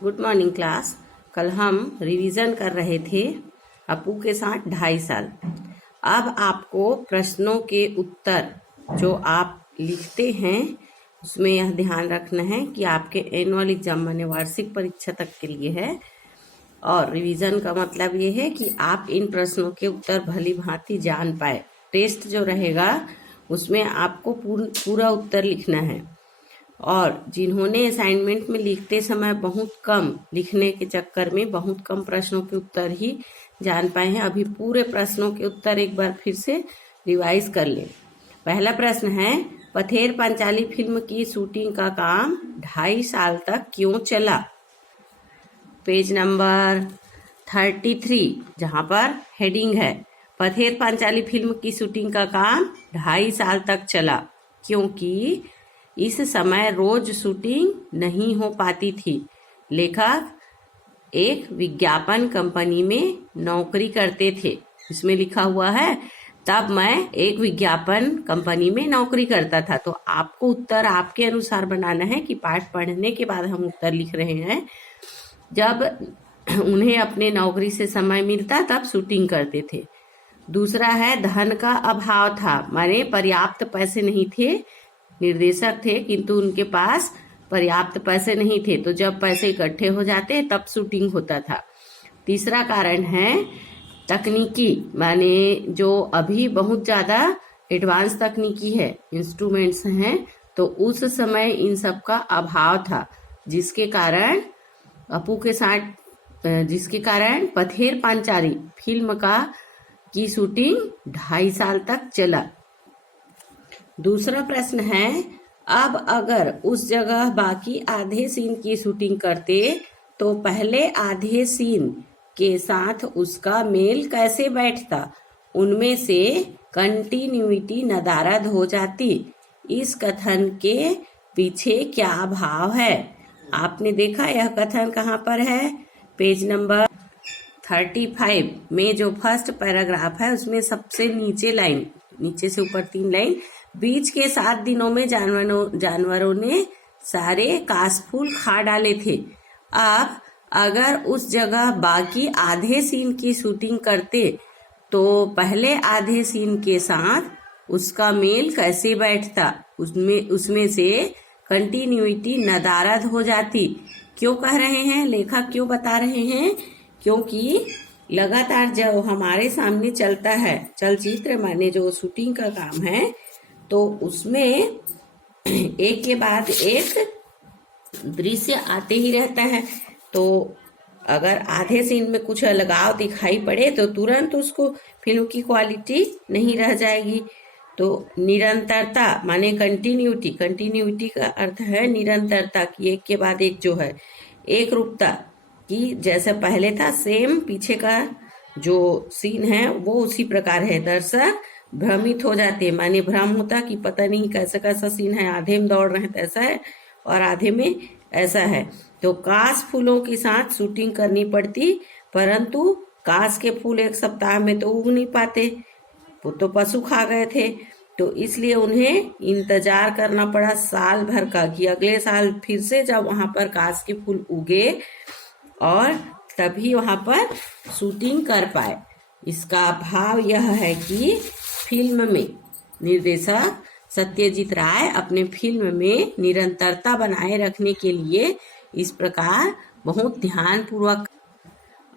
Good morning class. कल हम revision कर रहे थे अपू के साथ 2.5 साल। अब आपको प्रश्नों के उत्तर जो आप लिखते हैं उसमें यह ध्यान रखना है कि आपके एनुअल एग्जाम माने वार्षिक परीक्षा तक के लिए है। और रिवीजन का मतलब ये है कि आप इन प्रश्नों के उत्तर भली भांति जान पाए। टेस्ट जो रहेगा उसमें आपको पूरा उत्तर लिखना है। और जिन्होंने असाइनमेंट में लिखते समय बहुत कम लिखने के चक्कर में बहुत कम प्रश्नों के उत्तर ही जान पाए हैं, अभी पूरे प्रश्नों के उत्तर एक बार फिर से रिवाइज कर ले। पहला प्रश्न है, पथेर पांचाली फिल्म की शूटिंग का काम 2.5 साल तक क्यों चला? पेज नंबर 33 जहां पर हेडिंग है पथेर पांचाली फिल्म की शूटिंग का काम 2.5 साल तक चला क्योंकि इस समय रोज शूटिंग नहीं हो पाती थी। लेखक एक विज्ञापन कंपनी में नौकरी करते थे। इसमें लिखा हुआ है तब मैं एक विज्ञापन कंपनी में नौकरी करता था। तो आपको उत्तर आपके अनुसार बनाना है कि पाठ पढ़ने के बाद हम उत्तर लिख रहे हैं। जब उन्हें अपने नौकरी से समय मिलता तब शूटिंग करते थे। दूसरा है धन का अभाव था, माने पर्याप्त पैसे नहीं थे। निर्देशक थे किंतु उनके पास पर्याप्त पैसे नहीं थे, तो जब पैसे इकट्ठे हो जाते तब शूटिंग होता था। तीसरा कारण है तकनीकी, माने जो अभी बहुत ज्यादा एडवांस तकनीकी है, इंस्ट्रूमेंट्स हैं, तो उस समय इन सब का अभाव था, जिसके कारण पथेर पांचाली फिल्म की शूटिंग 2.5 साल तक चला। दूसरा प्रश्न है, अब अगर उस जगह बाकी आधे सीन की शूटिंग करते तो पहले आधे सीन के साथ उसका मेल कैसे बैठता? उनमें से कंटिन्यूटी नदारद हो जाती। इस कथन के पीछे क्या भाव है? आपने देखा यह कथन कहाँ पर है? पेज नंबर 35 में जो फर्स्ट पैराग्राफ है उसमें सबसे नीचे लाइन, नीचे से ऊपर 3 लाइन, बीच के 7 दिनों में जानवरों ने सारे कासफूल खा डाले थे। अब अगर उस जगह बाकी आधे सीन की शूटिंग करते तो पहले आधे सीन के साथ उसका मेल कैसे बैठता? उसमें से कंटिन्यूटी नदारद हो जाती। क्यों कह रहे हैं, लेखक क्यों बता रहे हैं? क्योंकि लगातार जब हमारे सामने चलता है चलचित्र माने जो शूटिंग का काम है, तो उसमें एक के बाद एक दृश्य आते ही रहता है। तो अगर आधे सीन में कुछ अलगाव दिखाई पड़े तो तुरंत उसको फिल्म की क्वालिटी नहीं रह जाएगी। तो निरंतरता माने कंटिन्यूटी का अर्थ है निरंतरता की, एक के बाद एक जो है एक रूपता की, जैसे पहले था सेम पीछे का जो सीन है वो उसी प्रकार है। दर्शक भ्रमित हो जाते, माने भ्रम होता कि पता नहीं कैसा कैसा सीन है, आधे में दौड़ रहे हैं तो ऐसा है और आधे में ऐसा है। तो काश फूलों के साथ शूटिंग करनी पड़ती, परंतु काश के फूल एक सप्ताह में तो उग नहीं पाते, वो तो पशु खा गए थे। तो इसलिए उन्हें इंतजार करना पड़ा साल भर का कि अगले साल फिर से जब वहां पर काश के फूल उगे और तभी वहां पर शूटिंग कर पाए। इसका भाव यह है कि फिल्म में निर्देशक सत्यजीत राय अपने फिल्म में निरंतरता बनाए रखने के लिए इस प्रकार बहुत ध्यान पूर्वक।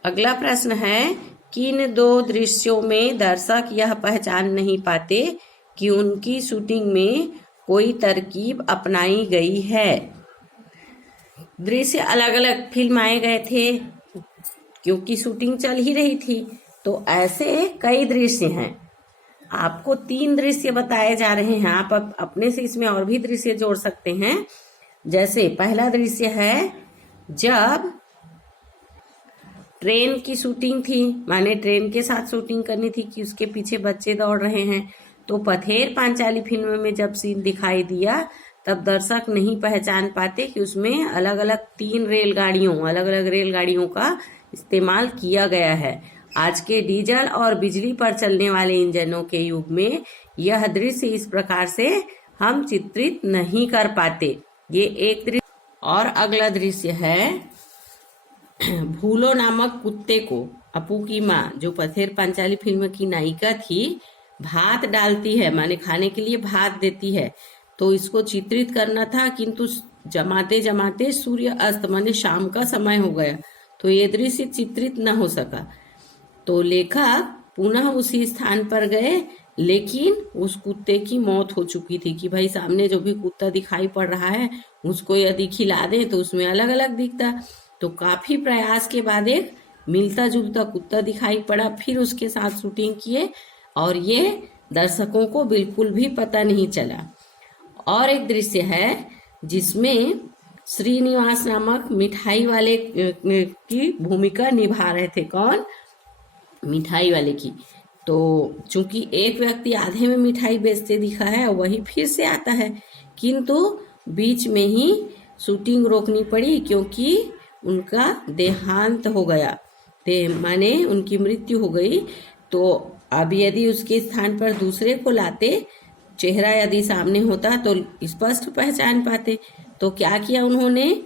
अगला प्रश्न है, किन 2 दृश्यों में दर्शक यह पहचान नहीं पाते कि उनकी शूटिंग में कोई तरकीब अपनाई गई है? दृश्य अलग अलग फिल्माए गए थे क्योंकि शूटिंग चल ही रही थी। तो ऐसे कई दृश्य हैं, आपको 3 दृश्य बताए जा रहे हैं। आप अपने से इसमें और भी दृश्य जोड़ सकते हैं। जैसे पहला दृश्य है जब ट्रेन की शूटिंग थी, माने ट्रेन के साथ शूटिंग करनी थी कि उसके पीछे बच्चे दौड़ रहे हैं। तो पथेर पांचाली फिल्म में जब सीन दिखाई दिया तब दर्शक नहीं पहचान पाते कि उसमें अलग अलग 3 रेलगाड़ियों का इस्तेमाल किया गया है। आज के डीजल और बिजली पर चलने वाले इंजनों के युग में यह दृश्य इस प्रकार से हम चित्रित नहीं कर पाते। ये एक दृश्य। और अगला दृश्य है भूलो नामक कुत्ते को अपू की माँ, जो पथेर पांचाली फिल्म की नायिका थी, भात डालती है, माने खाने के लिए भात देती है। तो इसको चित्रित करना था, किंतु जमाते जमाते सूर्य अस्त माने शाम का समय हो गया, तो ये दृश्य चित्रित न हो सका। तो लेखक पुनः उसी स्थान पर गए, लेकिन उस कुत्ते की मौत हो चुकी थी कि भाई सामने जो भी कुत्ता दिखाई पड़ रहा है उसको यदि खिला दे तो उसमें अलग अलग दिखता। तो काफी प्रयास के बाद एक मिलता जुलता कुत्ता दिखाई पड़ा, फिर उसके साथ शूटिंग किए और ये दर्शकों को बिल्कुल भी पता नहीं चला। और एक दृश्य है जिसमें श्रीनिवास नामक मिठाई वाले की भूमिका निभा रहे थे। कौन? मिठाई वाले की। तो चूंकि एक व्यक्ति आधे में मिठाई बेचते दिखा है और वही फिर से आता है, किंतु बीच में ही शूटिंग रोकनी पड़ी क्योंकि उनका देहांत हो गया, माने उनकी मृत्यु हो गई। तो अब यदि उसके स्थान पर दूसरे को लाते, चेहरा यदि सामने होता तो स्पष्ट पहचान पाते। तो क्या किया उन्होंने,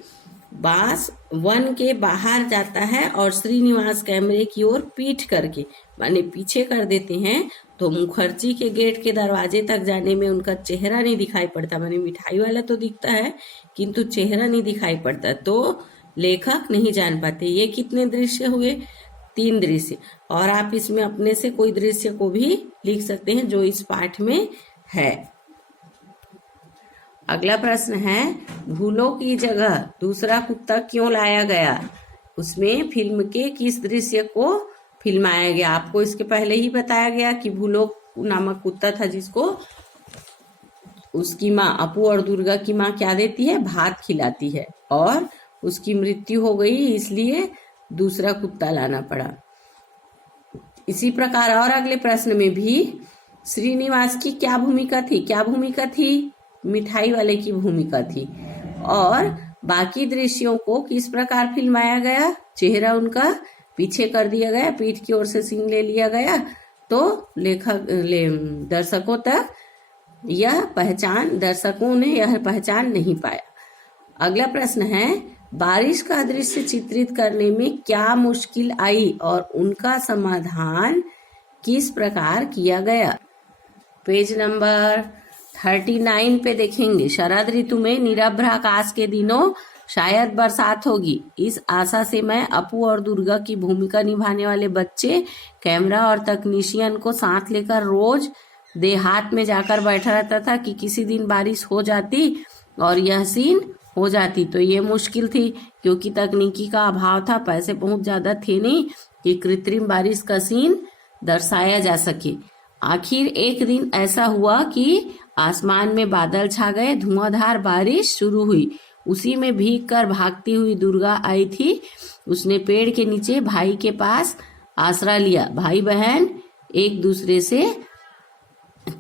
बांस वन के बाहर जाता है और श्रीनिवास कैमरे की ओर पीठ करके माने पीछे कर देते हैं, तो मुखर्जी के गेट के दरवाजे तक जाने में उनका चेहरा नहीं दिखाई पड़ता, माने मिठाई वाला तो दिखता है किंतु चेहरा नहीं दिखाई पड़ता, तो लेखक नहीं जान पाते। ये कितने दृश्य हुए? 3 दृश्य। और आप इसमें अपने से कोई दृश्य को भी लिख सकते हैं जो इस पाठ में है। अगला प्रश्न है, भूलो की जगह दूसरा कुत्ता क्यों लाया गया? उसमें फिल्म के किस दृश्य को फिल्माया गया? आपको इसके पहले ही बताया गया कि भूलो नामक कुत्ता था जिसको उसकी माँ अपू और दुर्गा की माँ क्या देती है? भात खिलाती है, और उसकी मृत्यु हो गई, इसलिए दूसरा कुत्ता लाना पड़ा। इसी प्रकार और अगले प्रश्न में भी श्रीनिवास की क्या भूमिका थी? क्या भूमिका थी? मिठाई वाले की भूमिका थी। और बाकी दृश्यों को किस प्रकार फिल्माया गया? चेहरा उनका पीछे कर दिया गया, पीठ की ओर से सीन ले लिया गया, तो दर्शकों तक दर्शकों ने यह पहचान नहीं पाया। अगला प्रश्न है, बारिश का दृश्य चित्रित करने में क्या मुश्किल आई और उनका समाधान किस प्रकार किया गया? पेज नंबर 39 पे देखेंगे। शरद ऋतु में निरभ्र आकाश के दिनों शायद बरसात होगी, इस आशा से मैं अपू और दुर्गा की भूमिका निभाने वाले बच्चे कैमरा और तकनीशियन को साथ लेकर रोज देहात में जाकर बैठा रहता था कि किसी दिन बारिश हो जाती और यह सीन हो जाती। तो ये मुश्किल थी क्योंकि तकनीकी का अभाव था, पैसे बहुत ज्यादा थे नहीं कि कृत्रिम बारिश का सीन दर्शाया जा सके। आखिर एक दिन ऐसा हुआ कि आसमान में बादल छा गए, धुआंधार बारिश शुरू हुई। उसी में भीग कर भागती हुई दुर्गा आई थी। उसने पेड़ के नीचे भाई के पास आसरा लिया। भाई बहन एक दूसरे से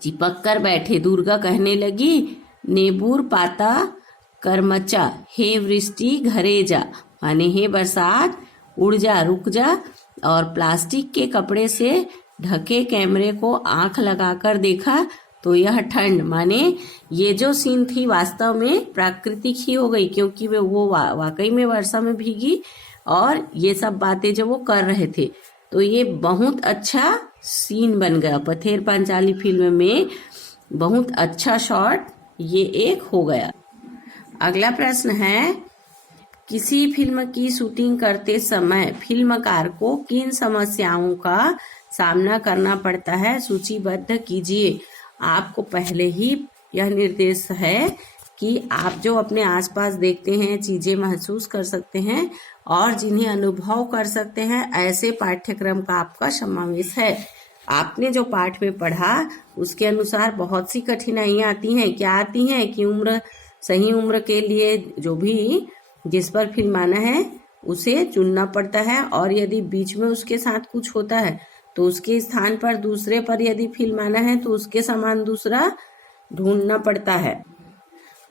चिपक कर बैठे। दुर्गा कहने लगी, नेबूर पाता करमचा, हे वृष्टि घरे जा, माने हे बरसात उड़ जा, रुक जा। और प्लास्टिक के कपड़े से ढके कैमरे को आंख लगाकर देखा तो यह ठंड, माने ये जो सीन थी वास्तव में प्राकृतिक ही हो गई, क्योंकि वो वाकई में वर्षा में भीगी और ये सब बातें जो वो कर रहे थे। तो ये बहुत अच्छा सीन बन गया। पथेर पांचाली फिल्म में बहुत अच्छा शॉट ये एक हो गया। अगला प्रश्न है, किसी फिल्म की शूटिंग करते समय फिल्मकार को किन समस्याओं का सामना करना पड़ता है? सूचीबद्ध कीजिए। आपको पहले ही यह निर्देश है कि आप जो अपने आसपास देखते हैं, चीजें महसूस कर सकते हैं और जिन्हें अनुभव कर सकते हैं, ऐसे पाठ्यक्रम का आपका समावेश है। आपने जो पाठ में पढ़ा उसके अनुसार बहुत सी कठिनाइयां आती हैं। क्या आती हैं कि सही उम्र के लिए जो भी जिस पर फिल्माना है उसे चुनना पड़ता है, और यदि बीच में उसके साथ कुछ होता है तो उसके स्थान पर दूसरे पर यदि फिल्माना है तो उसके समान दूसरा ढूंढना पड़ता है।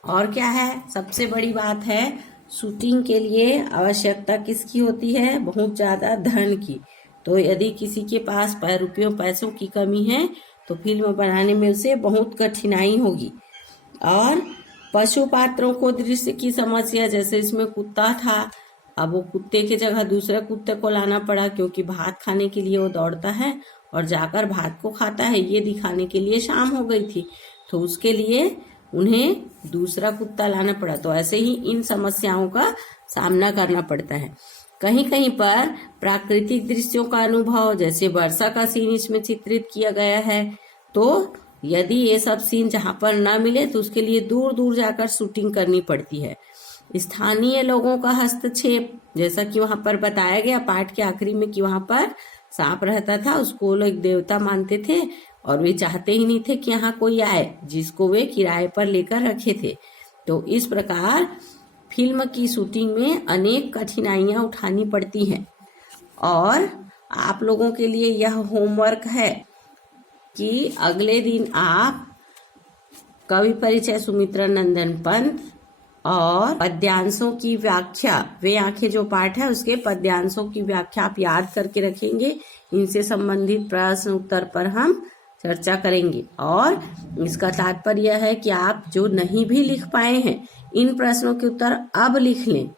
और क्या है, सबसे बड़ी बात है, शूटिंग के लिए आवश्यकता किसकी होती है? बहुत ज्यादा धन की। तो यदि किसी के पास पैसों की कमी है तो फिल्म बनाने में उसे बहुत कठिनाई होगी। और पशु पात्रों को दृश्य की समस्या, जैसे इसमें कुत्ता था अब वो कुत्ते की जगह दूसरे कुत्ते को लाना पड़ा, क्योंकि भात खाने के लिए वो दौड़ता है और जाकर भात को खाता है, ये दिखाने के लिए शाम हो गई थी, तो उसके लिए उन्हें दूसरा कुत्ता लाना पड़ा। तो ऐसे ही इन समस्याओं का सामना करना पड़ता है। कहीं कहीं पर प्राकृतिक दृश्यों का अनुभव, जैसे वर्षा का सीन इसमें चित्रित किया गया है, तो यदि ये सब सीन जहाँ पर ना मिले तो उसके लिए दूर दूर जाकर शूटिंग करनी पड़ती है। स्थानीय लोगों का हस्तक्षेप, जैसा कि वहां पर बताया गया पाठ के आखिरी में कि वहां पर सांप रहता था, उसको लोग देवता मानते थे और वे चाहते ही नहीं थे कि यहाँ कोई आए जिसको वे किराए पर लेकर रखे थे। तो इस प्रकार फिल्म की शूटिंग में अनेक कठिनाइयां उठानी पड़ती हैं। और आप लोगों के लिए यह होमवर्क है कि अगले दिन आप कवि परिचय सुमित्रा नंदन पंत और पद्यांशों की व्याख्या, वे आंखें जो पाठ है उसके पद्यांशों की व्याख्या आप याद करके रखेंगे। इनसे संबंधित प्रश्न उत्तर पर हम चर्चा करेंगे। और इसका तात्पर्य है कि आप जो नहीं भी लिख पाए हैं इन प्रश्नों के उत्तर अब लिख लें,